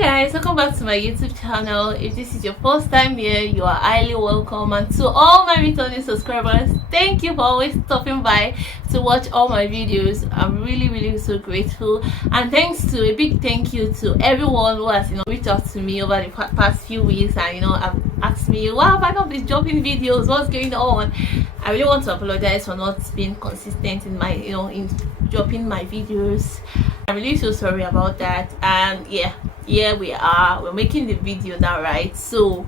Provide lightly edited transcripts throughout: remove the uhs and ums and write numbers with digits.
guys, welcome back to my YouTube channel. If this is your first time here, you are highly welcome, and to all my returning subscribers, thank you for always stopping by to watch all my videos. I'm really so grateful, and a big thank you to everyone who has reached out to me over the past few weeks and have asked me, why have I not been dropping videos, what's going on. I really want to apologize for not being consistent in my in dropping my videos. I'm really so sorry about that. And yeah, here we're making the video now, right? So,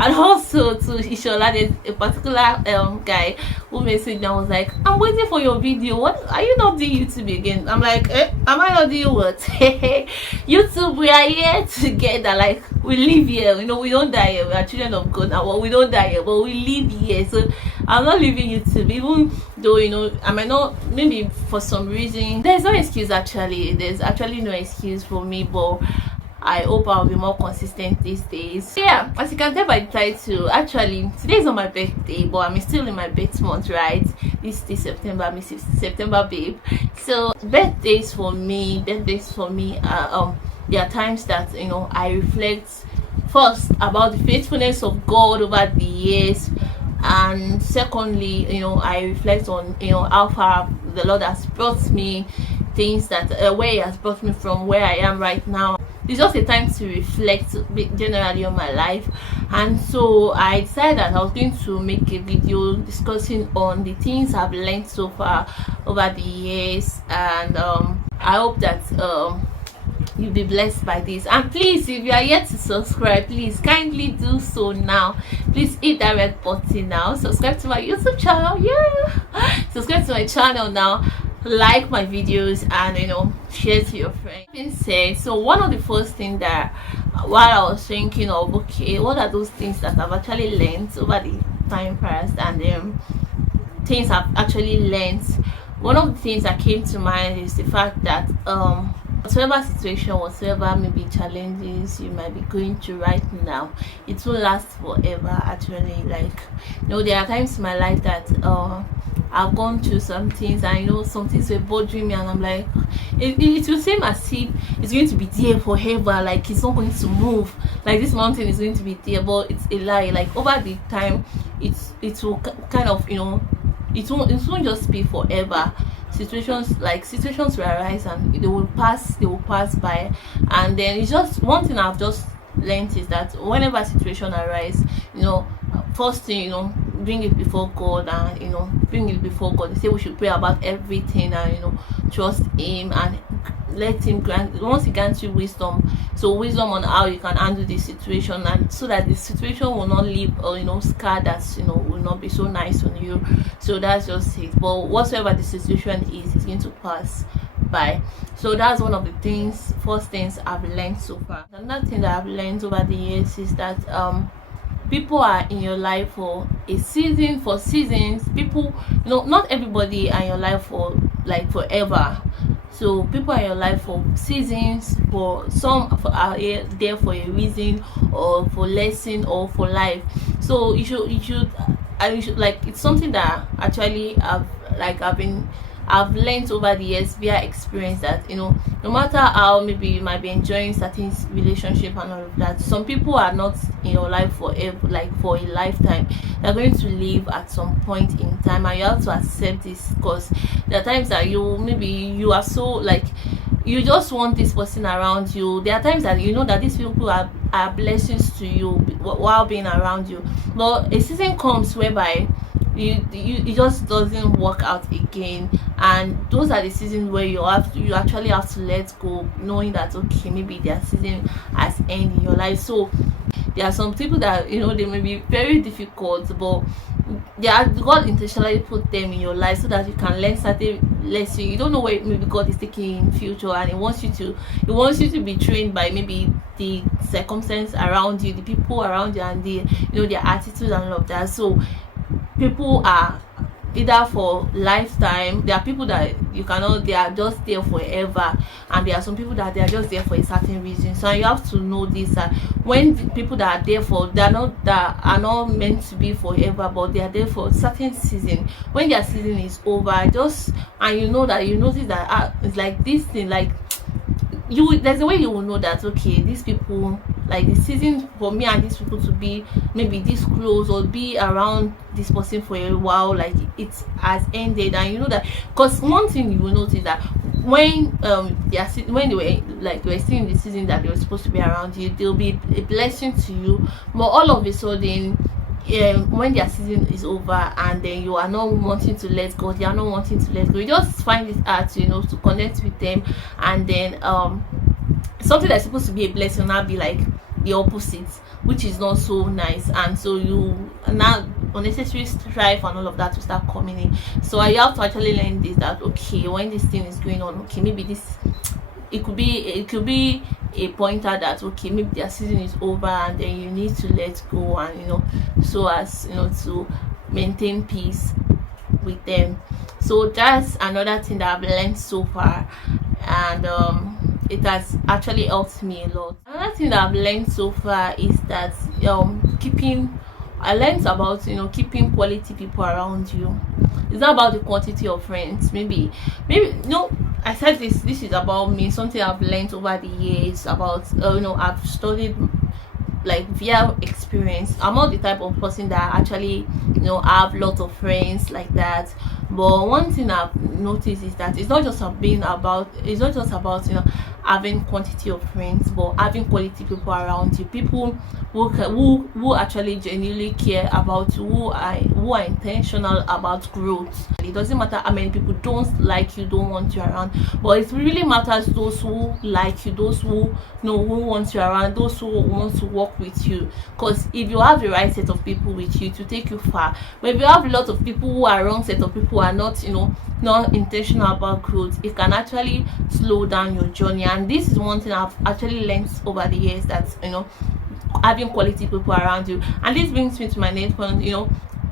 and also to Ishola, there's a particular guy who messaged me. I was like, I'm waiting for your video. What are you not doing YouTube again? I'm like, am I not doing what? YouTube, we are here together. Like, we live here, we don't die here. We are children of God now. Well, we don't die here, but we live here. So I'm not leaving YouTube, even though I might not, maybe for some reason. There's no excuse actually. There's actually no excuse for me, but I hope I'll be more consistent these days. Yeah, as you can tell by the title, actually today is not my birthday, but I'm still in my birth month, right? This September, I'm September babe. So birthdays for me are there are times that I reflect first about the faithfulness of God over the years, and secondly I reflect on how far the Lord has brought me, things that where he has brought me from where I am right now. It's just a time to reflect generally on my life, and so I decided that I was going to make a video discussing on the things I've learned so far over the years, and I hope that you'll be blessed by this. And please, if you are yet to subscribe, please kindly do so now. Please hit that red button now, subscribe to my YouTube channel. Subscribe to my channel now, like my videos, and share to your friends. Being said, so one of the first things that while I was thinking of, okay, what are those things that I've actually learned over the time past, and things I've actually learned, one of the things that came to mind is the fact that whatever situation, whatever maybe challenges you might be going through right now, it won't last forever. Actually, like there are times in my life that I've gone through some things, and some things were bothering me, and I'm like, it will seem as if it's going to be there forever, like it's not going to move, like this mountain is going to be there, but it's a lie. Like over the time, it will kind of it won't just be forever. Situations will arise, and they will pass by. And then it's just one thing I've just learned is that whenever a situation arises, first thing, bring it before God, and bring it before God. They say we should pray about everything, and trust him, and let him grant, once he grants you wisdom, so wisdom on how you can handle this situation, and so that the situation will not leave scar that will not be so nice on you. So that's just it. But whatsoever the situation is, it's going to pass by. So that's one of the first things I've learned so far. Another thing that I've learned over the years is that people are in your life for a season, for seasons. People, not everybody are in your life for like forever. So people are in your life for seasons, for some are there for a reason, or for lesson, or for life. So you should like, it's something that actually I've learned over the years via experience, that no matter how maybe you might be enjoying certain relationship and all of that, some people are not in your life forever, like for a lifetime. They're going to leave at some point in time, and you have to accept this, because there are times that you are so like, you just want this person around you. There are times that that these people are blessings to you while being around you, but a season comes whereby it just doesn't work out again, and those are the seasons where you actually have to let go, knowing that okay, maybe their season has ended in your life. So there are some people that they may be very difficult, but God intentionally put them in your life so that you can learn certain lessons. You don't know where maybe God is taking in future, and He wants you to be trained by maybe the circumstance around you, the people around you, and their attitude and all of that. So people are either for lifetime. There are people that they are just there forever, and there are some people that they are just there for a certain reason. So you have to know this, that when the people that are there for, that are not meant to be forever, but they are there for a certain season. When their season is over, and that you notice that it's like this thing, like there's a way you will know that okay, these people, like the season for me and these people to be maybe this close or be around this person for a while, like it has ended. And you know that, because one thing you will notice that when when they were still in the season that they were supposed to be around you, they'll be a blessing to you, but all of a sudden, when their season is over and then you are not wanting to let go, they are not wanting to let go, you just find it hard to, to connect with them. And then something that's supposed to be a blessing now be like the opposite, which is not so nice. And so you now unnecessary strife and all of that to start coming in. So you have to actually learn this, that okay, when this thing is going on, okay, maybe this, it could be a pointer that okay, maybe their season is over and then you need to let go, and so as to maintain peace with them. So that's another thing that I've learned so far, and it has actually helped me a lot. Another thing that I've learned so far is that I learned about keeping quality people around you. It's not about the quantity of friends. Maybe no, I said this is about me, something I've learned over the years about I've studied like via experience. I'm not the type of person that actually have lots of friends like that. But one thing I've noticed is that it's not just about having quantity of friends, but having quality people around you, people who actually genuinely care about you, who are intentional about growth. It doesn't matter how many people don't like you, don't want you around, but it really matters those who like you, those who who want you around, those who want to work with you. Because if you have the right set of people with you to take you far, but if you have a lot of people who are wrong set of people who are not not intentional about growth, it can actually slow down your journey. And this is one thing I've actually learned over the years, that having quality people around you. And this brings me to my next point.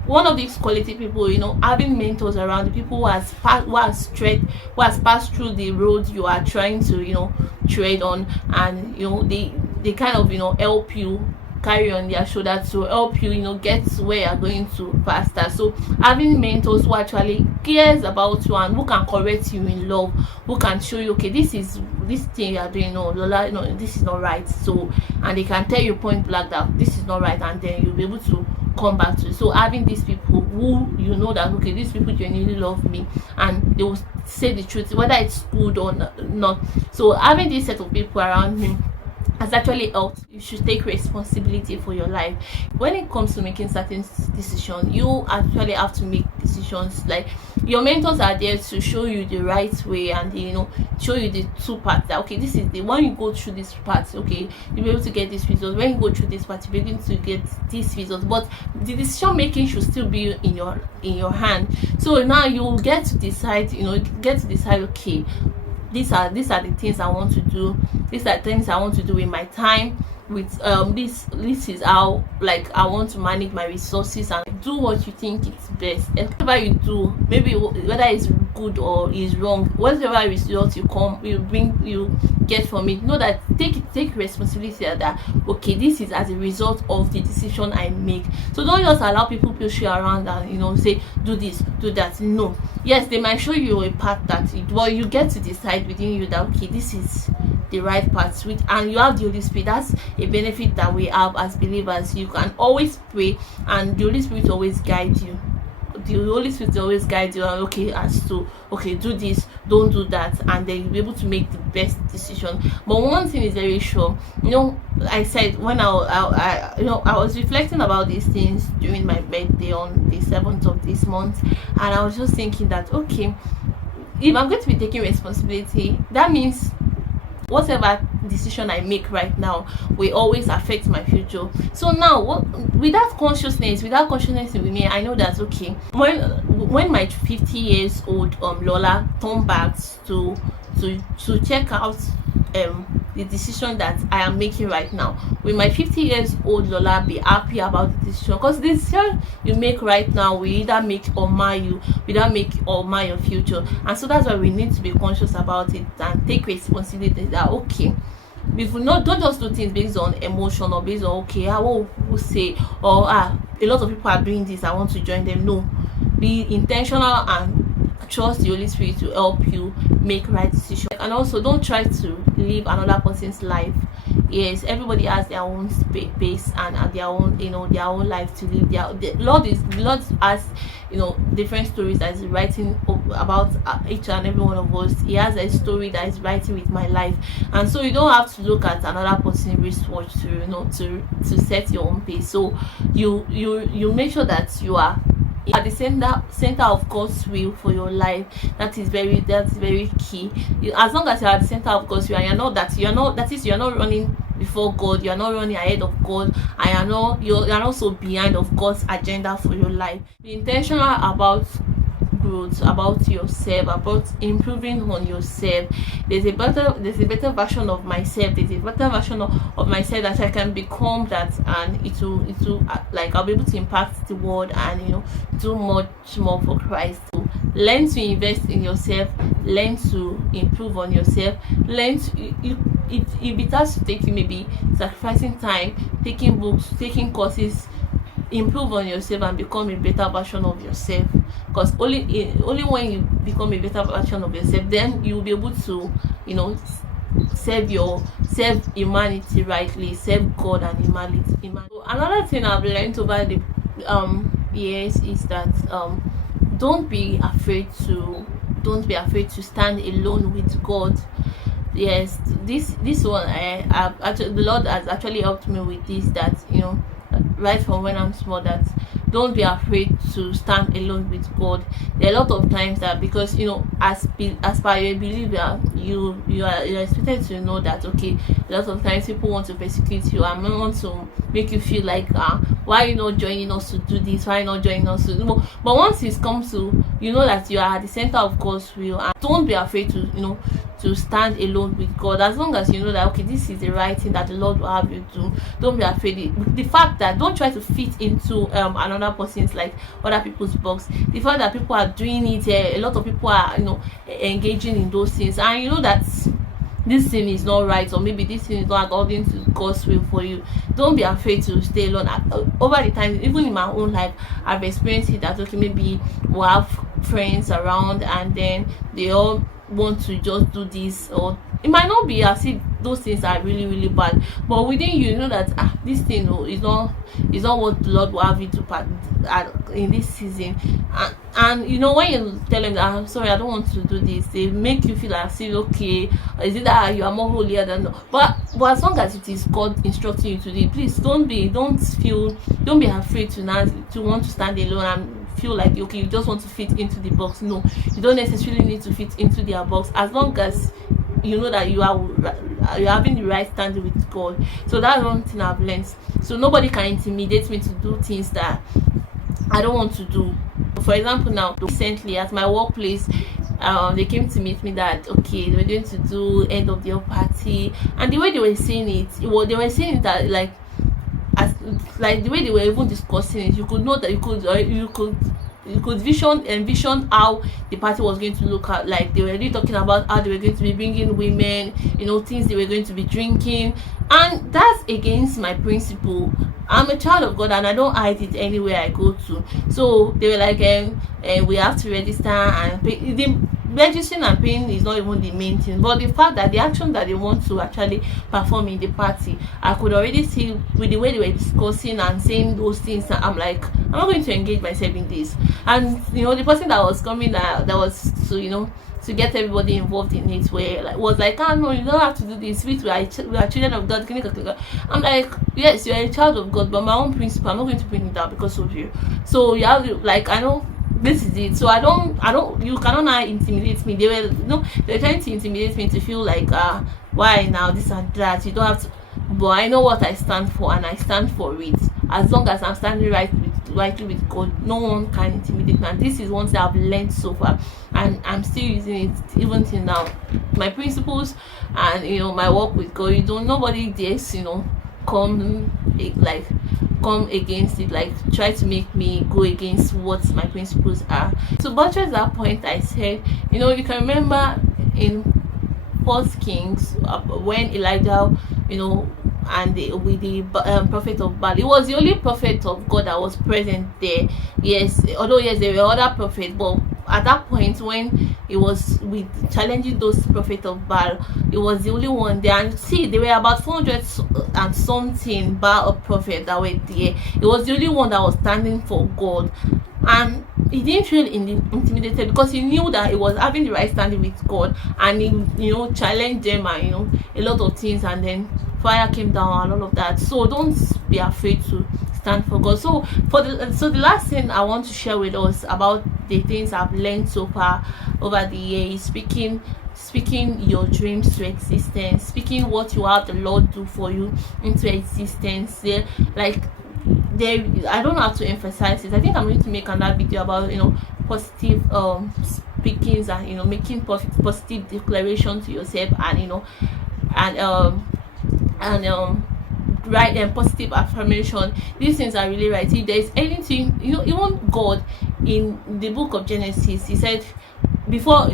One of these quality people, having mentors around, the people who has passed through the road you are trying to tread on, and they kind of help you carry on their shoulder to help you get to where you're going to faster. So having mentors who actually cares about you and who can correct you in love, who can show you, okay, this thing you are doing, no Lola, this is not right. So, and they can tell you point blank that this is not right, and then you'll be able to come back to it. So having these people who that okay, these people genuinely love me and they will say the truth whether it's good or not. So having this set of people around me has actually helped. You should take responsibility for your life. When it comes to making certain decisions, you actually have to make decisions. Like, your mentors are there to show you the right way, and show you the two parts, that okay, this is the one, you go through this part, okay, you'll be able to get this result. When you go through this part, you'll be able to get this result. But the decision making should still be in your hand. So now you get to decide, okay, these are the things I want to do. These are things I want to do with my time. With this is how, like, I want to manage my resources, and do what you think is best. Whatever you do, maybe whether it's good or is wrong, whatever result you get from it, know that take responsibility that okay, this is as a result of the decision I make. So don't just allow people push you around and say do this, do that. No, yes, they might show you a path but you get to decide within you that okay, this is the right path, and you have the Holy Spirit. That's a benefit that we have as believers. You can always pray and the Holy Spirit always guide you. The Holy Spirit always guides you, and as to do this, don't do that, and then you'll be able to make the best decision. But one thing is very sure, I said when I was reflecting about these things during my birthday on the 7th of this month, and I was just thinking that okay, if I'm going to be taking responsibility, that means whatever decision I make right now will always affect my future. So now, with that consciousness with me, I know that okay, when my 50 years old Lola turn back to check out the decision that I am making right now, will my 50 years old Lola be happy about the decision? Because the decision you make right now will either make or mar you, your future. And so that's why we need to be conscious about it and take responsibility that okay, if we don't just do things based on emotion or based on okay, how will say, or a lot of people are doing this, I want to join them. No, be intentional and trust the Holy Spirit to help you make right decisions. And also, don't try to live another person's life. Yes, everybody has their own space and their own, their own life to live. The Lord has, different stories that is writing about each and every one of us. He has a story that is writing with my life, and so you don't have to look at another person's wristwatch to set your own pace. So you make sure that you are at the center of God's will for your life. That's very key. As long as you're at the center of God's will, and you're not running before God, you're not running ahead of God, and you're also behind of God's agenda for your life. Be intentional about growth, about yourself, about improving on yourself. There's a better version of myself. There's a better version of myself that I can become, that, and it will like I'll be able to impact the world and do much more for Christ. So learn to invest in yourself, learn to improve on yourself, learn to it has to take you maybe sacrificing time, taking books, taking courses, improve on yourself and become a better version of yourself. Because only when you become a better version of yourself, then you'll be able to serve humanity rightly, serve God and humanity. So another thing I've learned over the years is that don't be afraid to stand alone with God. Yes, this one the Lord has actually helped me with this, that right from when I'm small, that don't be afraid to stand alone with God. There are a lot of times that, because as per a believer, you're expected to know that, okay, a lot of times people want to persecute you and want to make you feel like, why are you not joining us to do this, why are you not joining us to do. But once it comes to that you are at the center of God's will, and don't be afraid to stand alone with God. As long as you know that, okay, this is the right thing that the Lord will have you do, don't be afraid. The fact that don't try to fit into another person's, like other people's box. The fact that people are doing it, a lot of people are engaging in those things, and that this thing is not right, or maybe this thing is not according to God's will for you. Don't be afraid to stay alone. Over the time, even in my own life, I've experienced it that, okay, maybe we'll have friends around and then they all want to just do this, or it might not be as if those things are really, really bad, but within you know that this thing is not what the Lord will have you to part in this season, and when you tell them that, I'm sorry, I don't want to do this, they make you feel as if, okay, is it that you are more holier than, but as long as it is God instructing you to do it, please don't be afraid to want to stand alone and feel like, okay, you just want to fit into the box. No, you don't necessarily need to fit into their box, as long as you know that you're having the right standing with God. So that's one thing I've learned. So nobody can intimidate me to do things that I don't want to do. For example, now recently at my workplace, they came to meet me that, okay, they were going to do end of the year party, and the way they were saying it, they were saying it that like the way they were even discussing it, you could know that you could envision how the party was going to look at. Like, they were really talking about how they were going to be bringing women, things they were going to be drinking, and that's against my principle. I'm a child of God and I don't hide it anywhere I go to. So they were like, we have to register and pay. The registering and paying is not even the main thing, but the fact that the action that they want to actually perform in the party, I could already see with the way they were discussing and saying those things, that I'm like, I'm not going to engage myself in this. And the person that was coming, that was to get everybody involved in it, was like, no, you don't have to do this. We are children of God. I'm like, yes, you are a child of God, but my own principle, I'm not going to bring it down because of you. So you have to, like, I know this is it. So I don't, you cannot now intimidate me. They were trying to intimidate me to feel like, why now this and that, you don't have to. But I know what I stand for, and I stand for it. As long as I'm standing rightly with God, no one can intimidate me. And this is one thing I've learned so far, and I'm still using it even till now. My principles and my work with God, nobody dares come against it, like try to make me go against what my principles are. So buttress that point, I said, you can remember in 1 Kings, when Elijah, and with the prophet of Baal, it was the only prophet of God that was present there. Yes, although yes, there were other prophets, but at that point when it was with challenging those prophets of Baal, it was the only one there. And see, there were about 400 and something Baal prophet that were there. It was the only one that was standing for God, and he didn't feel intimidated because he knew that he was having the right standing with God, and he challenged them, and a lot of things, and then fire came down and all of that. So don't be afraid to stand for God. So the last thing I want to share with us about the things I've learned so far over the year is speaking your dreams to existence, speaking what you have the Lord do for you into existence. I don't have to emphasize it. I think I'm going to make another video about positive speakings, and making positive declaration to yourself, and write them positive affirmation. These things are really right. If there is anything, even God in the book of Genesis, he said before,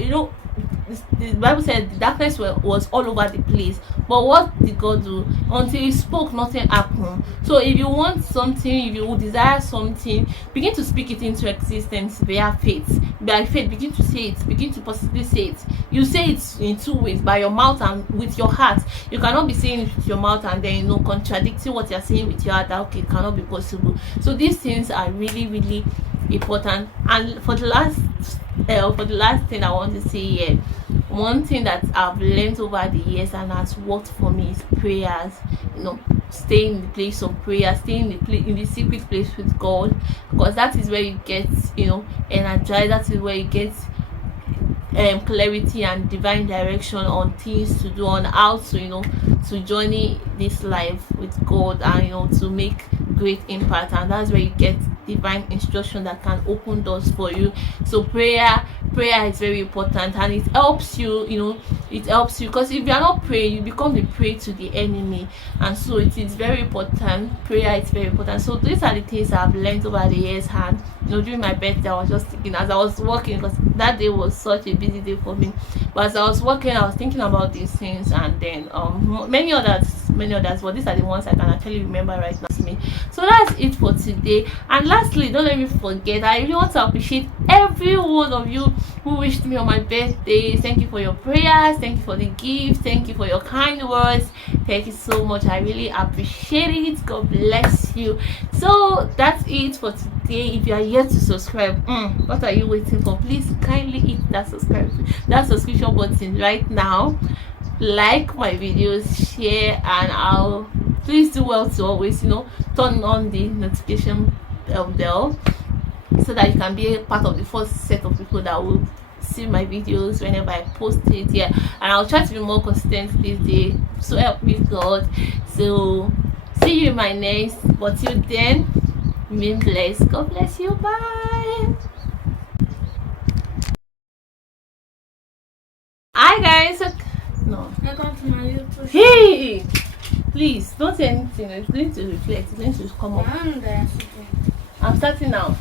the Bible said the darkness was all over the place, but what did God do? Until he spoke, nothing happened. So if you want something, if you desire something, begin to speak it into existence via faith. By faith, begin to say it, begin to positively say it. You say it in two ways, by your mouth and with your heart. You cannot be saying it with your mouth and then contradicting what you're saying with your heart. That it cannot be possible. So these things are really, really important. And for the last thing I want to say here, one thing that I've learned over the years and has worked for me is prayers. Stay in the place of prayer, stay in the secret place with God, because that is where you get energized. That is where you get clarity and divine direction on things to do, on how to journey this life with God, and to make great impact. And that's where you get divine instruction that can open doors for you. So prayer is very important, and it helps you because if you are not praying, you become the prey to the enemy. And so it is very important. Prayer is very important. So these are the things I've learned over the years. And during my birthday, I was just thinking as I was working, because that day was such a busy day for me, but as I was working, I was thinking about these things, and then many others, but these are the ones I can actually remember right now. So that's it for today. And lastly, don't let me forget, I really want to appreciate every one of you who wished me on my birthday. Thank you for your prayers, thank you for the gifts, thank you for your kind words. Thank you so much. I really appreciate it. God bless you. So that's it for today. If you are yet to subscribe, what are you waiting for? Please kindly hit that subscription button right now. Like my videos, share, and please do well to always turn on the notification bell, so that you can be a part of the first set of people that will see my videos whenever I post it. And I'll try to be more consistent this day, so help me God. So see you in my next, but till then, remain blessed. God bless you. Bye. Hi guys. No, Welcome to my YouTube. Hey, please don't say anything. It's going to reflect. It's going to come up. I'm starting now.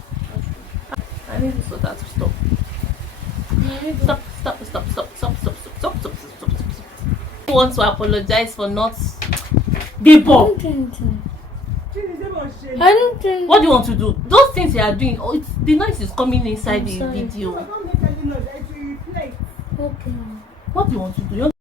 I need this water to stop. Stop. I want to apologize for not Bebo. I don't think. What do you want to do? Those things you are doing, the noise is coming inside the video. Okay. What do you want to do?